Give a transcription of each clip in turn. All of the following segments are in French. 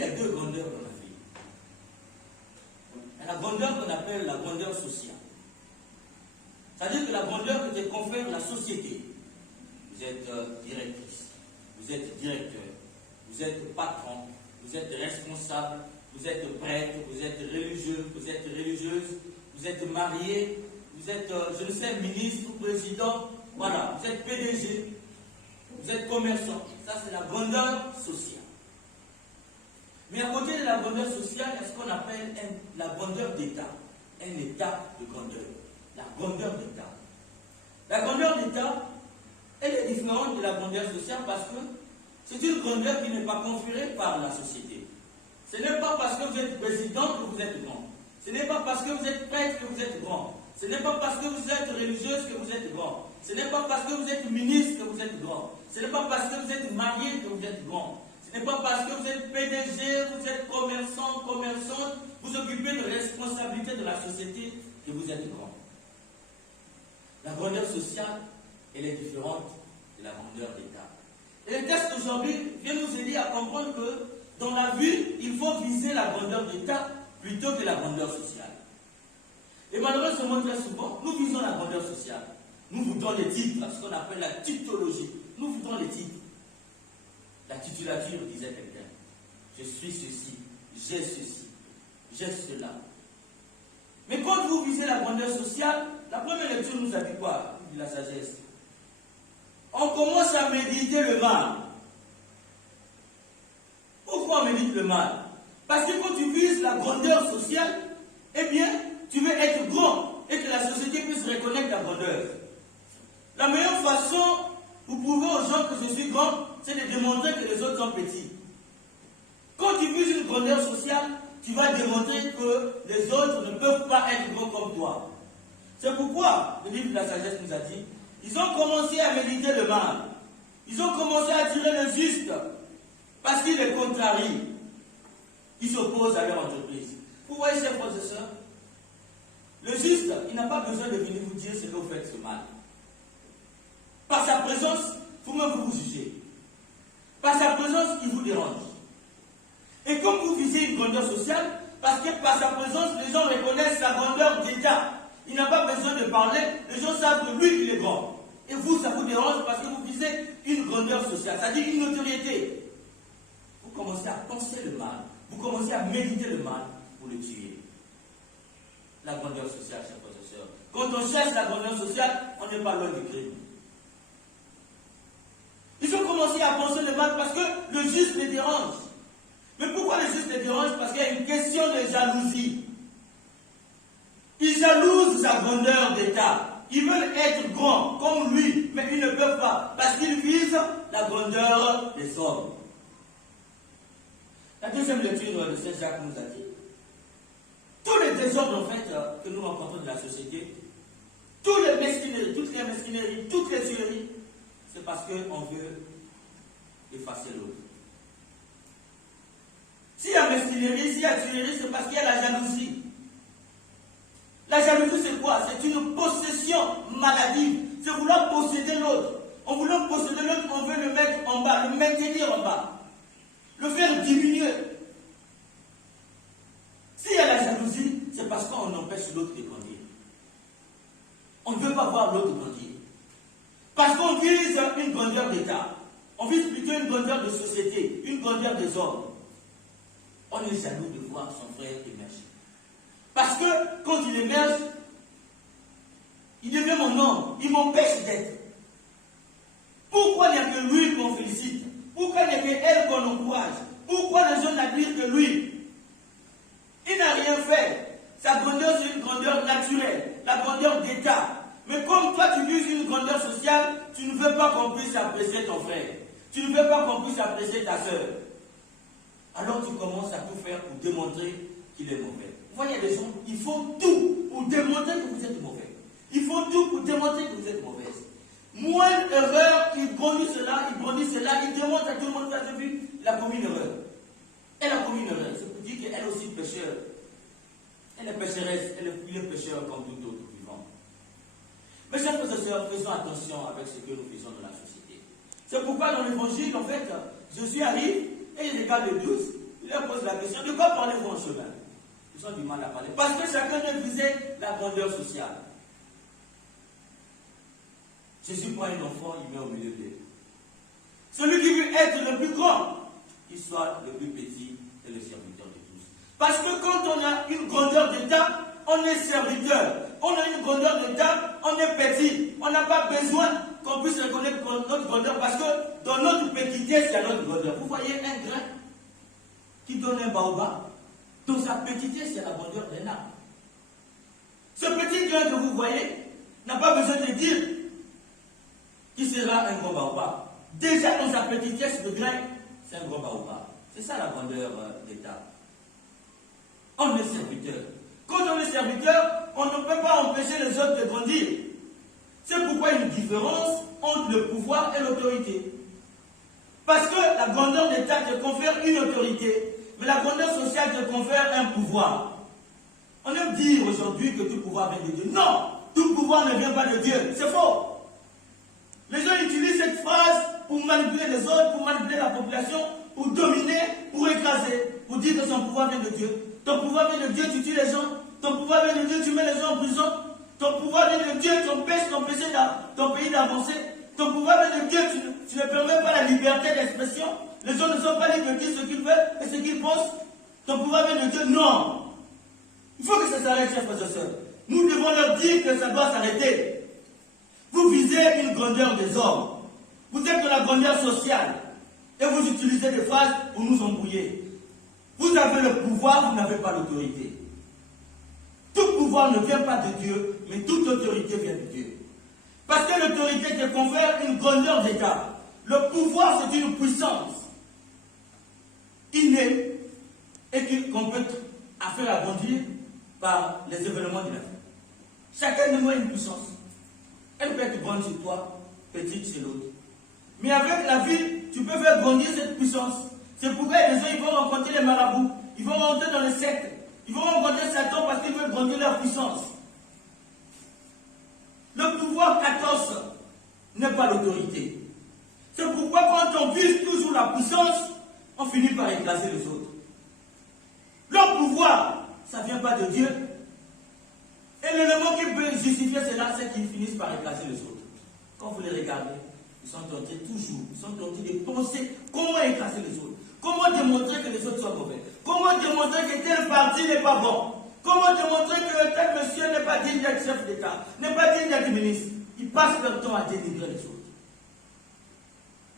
y a deux grandeurs dans la vie. Il y a la grandeur qu'on appelle la grandeur sociale. C'est-à-dire que la grandeur que te confère la société. Vous êtes directrice, vous êtes directeur, vous êtes patron, vous êtes responsable, vous êtes prêtre, vous êtes religieux, vous êtes religieuse, vous êtes marié, vous êtes, je ne sais, ministre, président, voilà, vous êtes PDG, vous êtes commerçant. Ça, c'est la grandeur sociale. Mais à côté de la grandeur sociale, il y a ce qu'on appelle la grandeur d'État. Un État de grandeur. La grandeur d'État. La grandeur d'État, elle est différente de la grandeur sociale parce que c'est une grandeur qui n'est pas conférée par la société. Ce n'est pas parce que vous êtes président que vous êtes grand. Ce n'est pas parce que vous êtes prêtre que vous êtes grand. Ce n'est pas parce que vous êtes religieuse que vous êtes grand. Ce n'est pas parce que vous êtes ministre que vous êtes grand. Ce n'est pas parce que vous êtes marié que vous êtes grand. Ce n'est pas parce que vous êtes PDG, vous êtes commerçant, commerçante, vous occupez de responsabilités de la société que vous êtes grand. La grandeur sociale, elle est différente de la grandeur d'État. Et le texte d'aujourd'hui vient nous aider à comprendre que dans la vie, il faut viser la grandeur d'État plutôt que la grandeur sociale. Et malheureusement, très souvent, nous visons la grandeur sociale. Nous voudrons les titres, ce qu'on appelle la titologie. Nous voudrons les titres. La titulature, disait quelqu'un. Je suis ceci, j'ai cela. Mais quand vous visez la grandeur sociale, la première lecture nous a dit quoi? De la sagesse. On commence à méditer le mal. Pourquoi on médite le mal? Parce que quand tu vises la grandeur sociale, eh bien, tu veux être grand et que la société puisse reconnaître ta grandeur. La meilleure façon pour prouver aux gens que je suis grand, c'est de démontrer que les autres sont petits. Quand tu vises une grandeur sociale, tu vas démontrer que les autres ne peuvent pas être grands comme toi. C'est pourquoi le livre de la sagesse nous a dit, ils ont commencé à méditer le mal. Ils ont commencé à tirer le juste parce qu'ils les contrarient. Ils s'opposent à leur entreprise. Vous voyez, chers frères et sœurs, le juste, il n'a pas besoin de venir vous dire ce que vous faites ce mal. Par sa présence, vous-même vous jugez. Par sa présence, il vous dérange. Et comme vous visez une grandeur sociale, parce que par sa présence, les gens reconnaissent sa grandeur d'État. Il n'a pas besoin de parler, les gens savent que lui, il est grand. Et vous, ça vous dérange parce que vous visez une grandeur sociale, c'est-à-dire une notoriété. Vous commencez à penser le mal, vous commencez à méditer le mal pour le tuer. La grandeur sociale, chers frères et sœurs. Quand on cherche la grandeur sociale, on n'est pas loin du crime. Ils ont commencé à penser le mal parce que le juste les dérange. Mais pourquoi le juste les dérange? Parce qu'il y a une question de jalousie. Ils jalousent sa grandeur d'État. Ils veulent être grands comme lui, mais ils ne peuvent pas parce qu'ils visent la grandeur des hommes. La deuxième lecture de Saint Jacques nous a dit, tous les désordres en fait que nous rencontrons dans la société, toutes les mesquineries, toutes les tueries, c'est parce qu'on veut effacer l'autre. S'il y a mesquinerie, s'il y a tuerie, c'est parce qu'il y a la jalousie. La jalousie, c'est quoi? C'est une possession maladive. C'est vouloir posséder l'autre. En voulant posséder l'autre, on veut le mettre en bas, le maintenir en bas. Le faire diminuer. S'il y a la jalousie, c'est parce qu'on empêche l'autre de grandir. On ne veut pas voir l'autre grandir. Parce qu'on vise une grandeur d'État. On vise plutôt une grandeur de société, une grandeur des hommes. On est jaloux de voir son frère émerger. Parce que quand il émerge, il devient mon homme, il m'empêche d'être. Pourquoi il n'y a que lui qu'on félicite? Pourquoi il n'y a que elle qu'on encourage? Pourquoi les gens n'admirent que lui? Il n'a rien fait. Sa grandeur, c'est une grandeur naturelle, la grandeur d'État. Mais comme toi, tu vises une grandeur sociale, tu ne veux pas qu'on puisse apprécier ton frère. Tu ne veux pas qu'on puisse apprécier ta soeur. Alors tu commences à tout faire pour démontrer qu'il est mauvais. Vous voyez les gens, ils font tout pour démontrer que vous êtes mauvais. Ils font tout pour démontrer que vous êtes mauvaise. Moins d'erreurs, ils brandissent cela, ils démontrent à tout le monde, j'ai vu, il a commis une erreur. Elle a commis une erreur. C'est pour dire qu'elle est aussi pécheur. Elle est pécheresse, il est pécheur comme tout autre vivant. Mais chers frères et sœurs, faisons attention avec ce que nous faisons dans la société. C'est pourquoi dans l'évangile, en fait, Jésus arrive et il regarde les 12. Il leur pose la question, de quoi parlez-vous en chemin? Ils ont du mal à parler. Parce que chacun veut viser la grandeur sociale. Jésus prend un enfant, il met au milieu d'eux. Celui qui veut être le plus grand, qu'il soit le plus petit et le serviteur de tous. Parce que quand on a une grandeur d'état, on est serviteur. On a une grandeur d'état, on est petit. On n'a pas besoin qu'on puisse reconnaître notre grandeur parce que dans notre petitesse, il y a notre grandeur. Vous voyez un grain qui donne un baobab. Dans sa petitesse, il y a la grandeur d'un arbre. Ce petit grain que vous voyez n'a pas besoin de dire qu'il sera un gros baobab. Déjà dans sa petitesse, le grain, c'est un gros baobab. C'est ça la grandeur d'état. On est serviteur. Quand on est serviteur, on ne peut pas empêcher les autres de grandir. C'est pourquoi il y a une différence entre le pouvoir et l'autorité. Parce que la grandeur d'État te confère une autorité, mais la grandeur sociale te confère un pouvoir. On aime dire aujourd'hui que tout pouvoir vient de Dieu. Non, tout pouvoir ne vient pas de Dieu. C'est faux. Les gens utilisent cette phrase pour manipuler les autres, pour manipuler la population, pour dominer, pour écraser, pour dire que son pouvoir vient de Dieu. Ton pouvoir vient de Dieu, tu tues les gens. Ton pouvoir vient de Dieu, tu mets les gens en prison. Ton pouvoir vient de Dieu, tu empêches ton pays d'avancer. Ton pouvoir vient de Dieu, tu ne permets pas la liberté d'expression. Les gens ne sont pas libres de dire ce qu'ils veulent et ce qu'ils pensent. Ton pouvoir vient de Dieu, non. Il faut que ça s'arrête, chers frères et sœurs. Nous devons leur dire que ça doit s'arrêter. Vous visez une grandeur des hommes. Vous êtes de la grandeur sociale. Et vous utilisez des phrases pour nous embrouiller. Vous avez le pouvoir, vous n'avez pas l'autorité. Tout pouvoir ne vient pas de Dieu, mais toute autorité vient de Dieu. Parce que l'autorité te confère une grandeur d'état. Le pouvoir, c'est une puissance innée et qu'on peut faire agrandir par les événements de la vie. Chacun de nous a une puissance. Elle peut être grande chez toi, petite chez l'autre. Mais avec la vie, tu peux faire grandir cette puissance. C'est pourquoi les gens ils vont rencontrer les marabouts, ils vont rentrer dans les sectes, ils vont rencontrer Satan parce qu'ils veulent grandir leur puissance. Le pouvoir 14 n'est pas l'autorité. C'est pourquoi quand on vise toujours la puissance, on finit par écraser les autres. Leur pouvoir, ça ne vient pas de Dieu. Et l'élément qui peut justifier cela, c'est qu'ils finissent par écraser les autres. Quand vous les regardez, ils sont tentés toujours, ils sont tentés de penser comment écraser les autres. Comment démontrer que les autres sont mauvais? Comment démontrer que tel parti n'est pas bon? Comment démontrer que tel monsieur n'est pas digne d'être chef d'État, n'est pas digne d'être ministre? Ils passent leur temps à dénigrer les autres.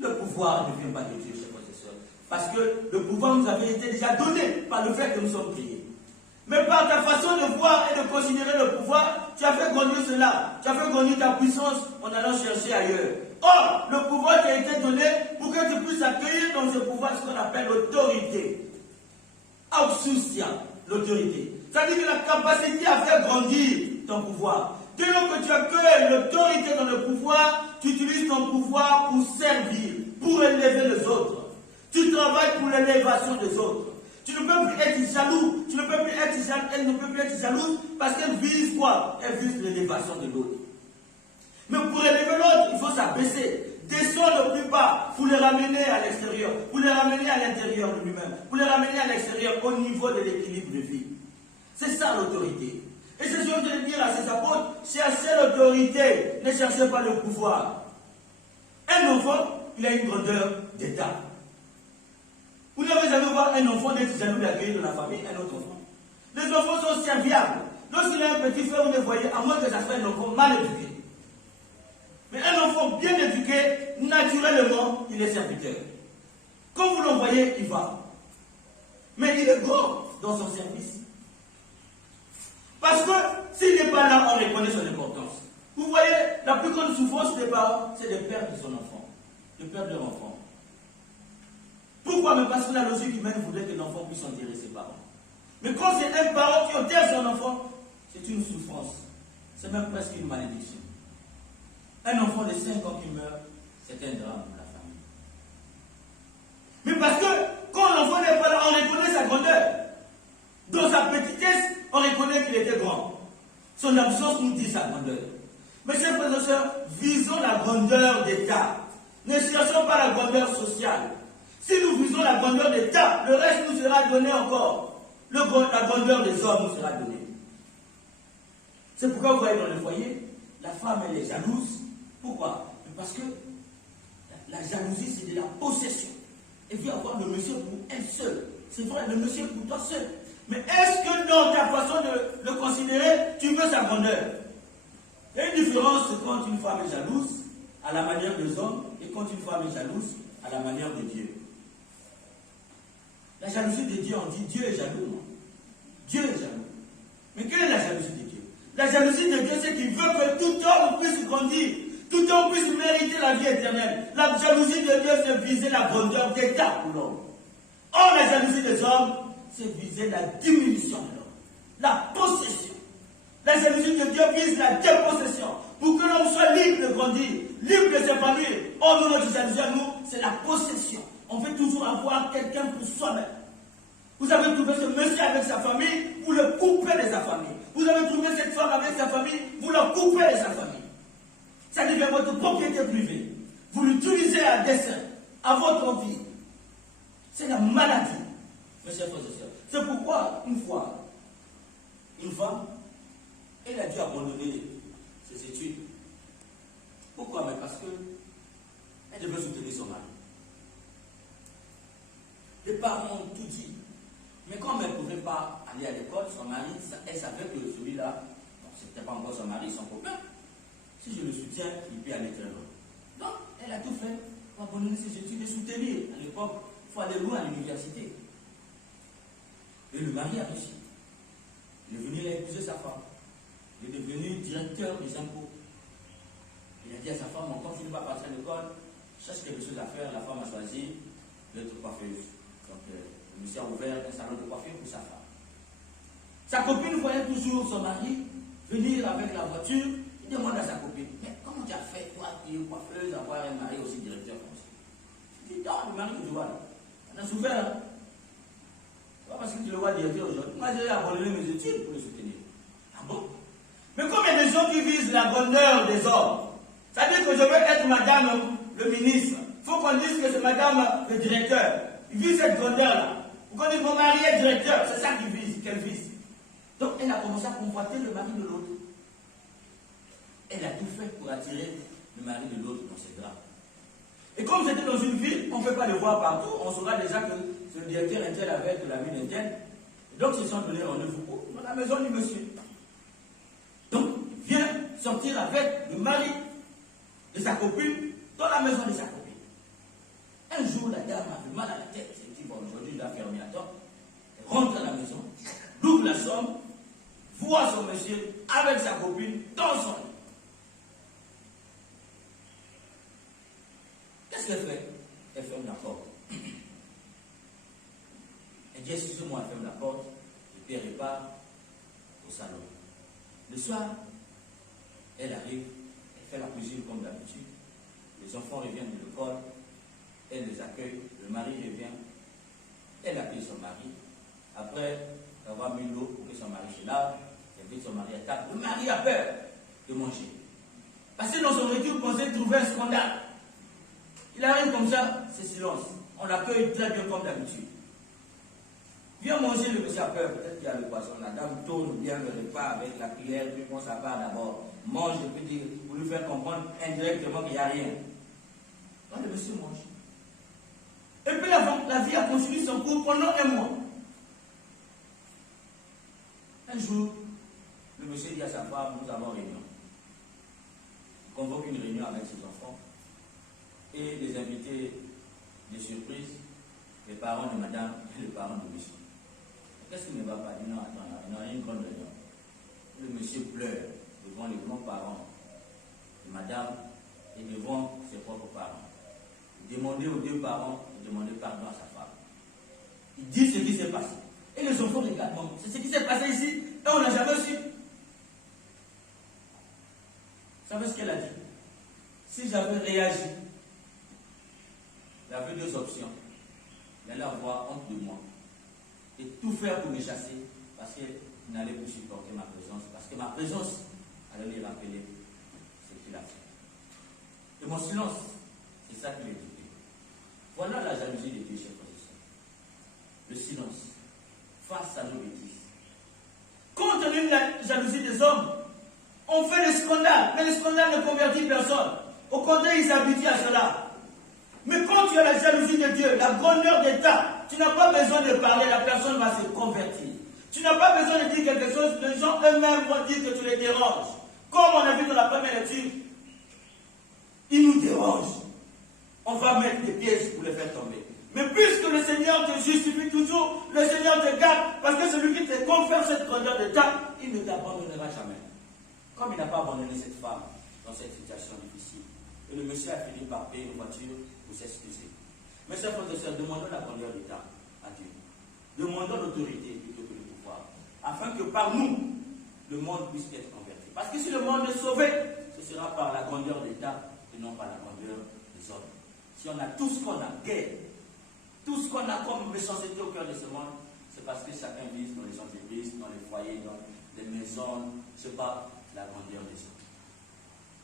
Le pouvoir ne vient pas de Dieu, chers frères et sœurs. Parce que le pouvoir nous avait été déjà donné par le fait que nous sommes créés. Mais par ta façon de voir et de considérer le pouvoir, tu as fait gagner cela. Tu as fait gagner ta puissance en allant chercher ailleurs. Or, le pouvoir qui a été donné pour que tu puisses accueillir dans ce pouvoir ce qu'on appelle l'autorité. Auxousia, l'autorité. C'est-à-dire que la capacité à faire grandir ton pouvoir. Dès lors que tu accueilles l'autorité dans le pouvoir, tu utilises ton pouvoir pour servir, pour élever les autres. Tu travailles pour l'élévation des autres. Tu ne peux plus être jaloux. Tu ne peux plus être jaloux. Elle ne peut plus être jalouse parce qu'elle vise quoi? Elle vise l'élévation de l'autre. Mais pour élever l'autre, il faut s'abaisser. Descendre le plus bas pour les ramener à l'extérieur, pour les ramener à l'intérieur de lui-même, pour les ramener à l'extérieur au niveau de l'équilibre de vie. C'est ça l'autorité. Et c'est ce que je veux dire à ses apôtres, cherchez l'autorité, ne cherchez pas le pouvoir. Un enfant, il a une grandeur d'état. Vous n'avez jamais vu un enfant d'être jaloux d'accueillir dans la famille un autre enfant. Les enfants sont serviables. Lorsqu'il a un petit frère, vous le voyez, à moins que ça soit un enfant mal éduqué. Mais un enfant bien éduqué, naturellement, il est serviteur. Quand vous l'envoyez, il va. Mais il est grand dans son service. Parce que s'il n'est pas là, on reconnaît son importance. Vous voyez, la plus grande souffrance des parents, c'est de perdre son enfant. De perdre leur enfant. Pourquoi? Mais parce que la logique humaine voudrait que l'enfant puisse enterrer ses parents. Mais quand c'est un parent qui enterre son enfant, c'est une souffrance. C'est même presque une malédiction. Un enfant de 5 ans qui meurt, c'est un drame pour la famille. Mais parce que quand l'enfant n'est pas là, on reconnaît sa grandeur. Dans sa petitesse, on reconnaît qu'il était grand. Son absence nous dit sa grandeur. Mais chers frères et sœurs, visons la grandeur d'État. Ne cherchons pas la grandeur sociale. Si nous visons la grandeur des tas, le reste nous sera donné encore. La grandeur des hommes nous sera donnée. C'est pourquoi vous voyez dans le foyer, la femme elle est jalouse. Pourquoi? Parce que la jalousie c'est de la possession. Elle veut avoir le monsieur pour elle seule. C'est vrai, le monsieur pour toi seul. Mais est-ce que dans ta façon de le considérer, tu veux sa grandeur? Il y a une différence quand une femme est jalouse à la manière des hommes et quand une femme est jalouse à la manière de Dieu. La jalousie de Dieu, on dit Dieu est jaloux. Non? Dieu est jaloux. Mais quelle est la jalousie de Dieu? La jalousie de Dieu, c'est qu'il veut que tout homme puisse grandir, tout homme puisse mériter la vie éternelle. La jalousie de Dieu, c'est viser la grandeur d'état pour l'homme. Or, la jalousie des hommes, c'est viser la diminution de l'homme, la possession. La jalousie de Dieu vise la dépossession, pour que l'homme soit libre de grandir, libre de s'épanouir. Or, nous, notre jalousie à nous, c'est la possession. On veut toujours avoir quelqu'un pour soi-même. Vous avez trouvé ce monsieur avec sa famille, vous le coupez de sa famille. Vous avez trouvé cette femme avec sa famille, vous la coupez de sa famille. Ça devient votre propriété privée. Vous l'utilisez à dessein, à votre envie. C'est la maladie, mes chers frères et sœurs. C'est pourquoi, une fois, une femme, elle a dû abandonner ses études. Pourquoi? Mais parce qu'elle devait soutenir son mari. Les parents ont tout dit. Mais comme elle ne pouvait pas aller à l'école, son mari, elle savait que celui-là, ce n'était pas encore son mari, son copain. Si je le soutiens, il peut aller très loin. Donc, elle a tout fait pour abandonner ses études et soutenir. À l'époque, il faut aller loin à l'université. Et le mari a réussi. Il est venu épouser sa femme. Il est devenu directeur des impôts. Il a dit à sa femme, quand tu ne vas pas partir à l'école, cherche quelque chose à faire. La femme a choisi d'être coiffeuse. Donc, le monsieur a ouvert un salon de coiffure pour sa femme. Sa copine voyait toujours son mari venir avec la voiture. Il demande à sa copine, mais comment tu as fait, toi, qui es coiffeuse, avoir un mari aussi directeur comme ça? Il dit, non, le mari que tu vois là, on a souffert. Hein? C'est pas parce que tu le vois directeur aujourd'hui. Moi, j'ai abandonné mes études pour le soutenir. Ah bon? Mais comme il y a des gens qui visent la grandeur des hommes, c'est-à-dire que je veux être madame le ministre, il faut qu'on dise que c'est madame le directeur. Il vise cette grandeur-là. Vous connaissez mon mari est directeur, c'est ça qu'elle vise. Donc elle a commencé à convoiter le mari de l'autre. Elle a tout fait pour attirer le mari de l'autre dans ses draps. Et comme c'était dans une ville, on ne peut pas le voir partout, on saura déjà que c'est le directeur intel avec la ville indienne. Donc ils se sont donnés rendez-vous dans la maison du monsieur. Donc, il vient sortir avec le mari de sa copine dans la maison de sa copine. Un jour, la dame a fait mal à la tête. Elle dit, bon, aujourd'hui, je dois fermer la porte. Elle rentre à la maison, ouvre la chambre, voit son monsieur avec sa copine dans son lit. Qu'est-ce qu'elle fait? Elle ferme la porte. Elle dit, excusez-moi, elle ferme la porte, et puis elle repart au salon. Le soir, elle arrive, elle fait la cuisine comme d'habitude. Les enfants reviennent de l'école, elle les accueille, le mari revient, elle accueille son mari. Après avoir mis l'eau pour que son mari se lave, elle invite son mari à table. Le mari a peur de manger. Parce que dans son retour, il pensait trouver un scandale. Il arrive comme ça, c'est silence. On l'accueille très bien comme d'habitude. Viens manger, le monsieur a peur, peut-être qu'il y a le poisson. La dame tourne bien le repas avec la cuillère, puis prend sa part d'abord. Mange, et puis dire, pour lui faire comprendre indirectement qu'il n'y a rien. Donc le monsieur mange. Et puis la vie a continué son cours pendant un mois. Un jour, le monsieur dit à sa femme, nous avons réunion. Il convoque une réunion avec ses enfants. Et les invités de surprise, les parents de madame et les parents de monsieur. Qu'est-ce qui ne va pas? Il dit non, attends, il y a une grande réunion. Le monsieur pleure devant les grands-parents de madame et devant ses propres parents. Il demandait aux deux parents de demander pardon à sa femme. Il dit ce qui s'est passé. Et les enfants regardent, c'est ce qui s'est passé ici, et on n'a jamais su. Vous savez ce qu'elle a dit? Si j'avais réagi, il y avait deux options. Il allait avoir honte de moi et tout faire pour me chasser parce qu'il n'allait plus supporter ma présence, parce que ma présence allait lui rappeler ce qu'il a fait. Et mon silence, c'est ça qui l'est éduqué. Voilà la jalousie de Dieu, chers frères et sœurs. Le silence face à nos bêtises. Compte tenu de la jalousie des hommes, on fait le scandale, mais le scandale ne convertit personne. Au contraire, ils s'habituent à cela. Mais quand tu as la jalousie de Dieu, la grandeur d'État, tu n'as pas besoin de parler, la personne va se convertir. Tu n'as pas besoin de dire quelque chose, les gens eux-mêmes vont dire que tu les déranges. Comme on a vu dans la première lecture, ils nous dérangent. On va mettre des pièges pour les faire tomber. Mais puisque le Seigneur te justifie toujours, le Seigneur te garde, parce que celui qui te confère cette grandeur d'État, il ne t'abandonnera jamais. Comme il n'a pas abandonné cette femme dans cette situation difficile. Et le monsieur a fini par payer une voiture pour s'excuser. Mais chers frères et sœurs, demandons la grandeur d'État à Dieu. Demandons l'autorité plutôt que le pouvoir. Afin que par nous, le monde puisse être converti. Parce que si le monde est sauvé, ce sera par la grandeur d'État et non par la grandeur des hommes. Si on a tout ce qu'on a, guerre, tout ce qu'on a comme méchanceté au cœur de ce monde, c'est parce que chacun vit dans les entreprises, dans les foyers, dans les maisons, c'est pas la grandeur des hommes.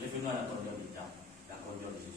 Revenons à la grandeur d'État, la grandeur de Jésus.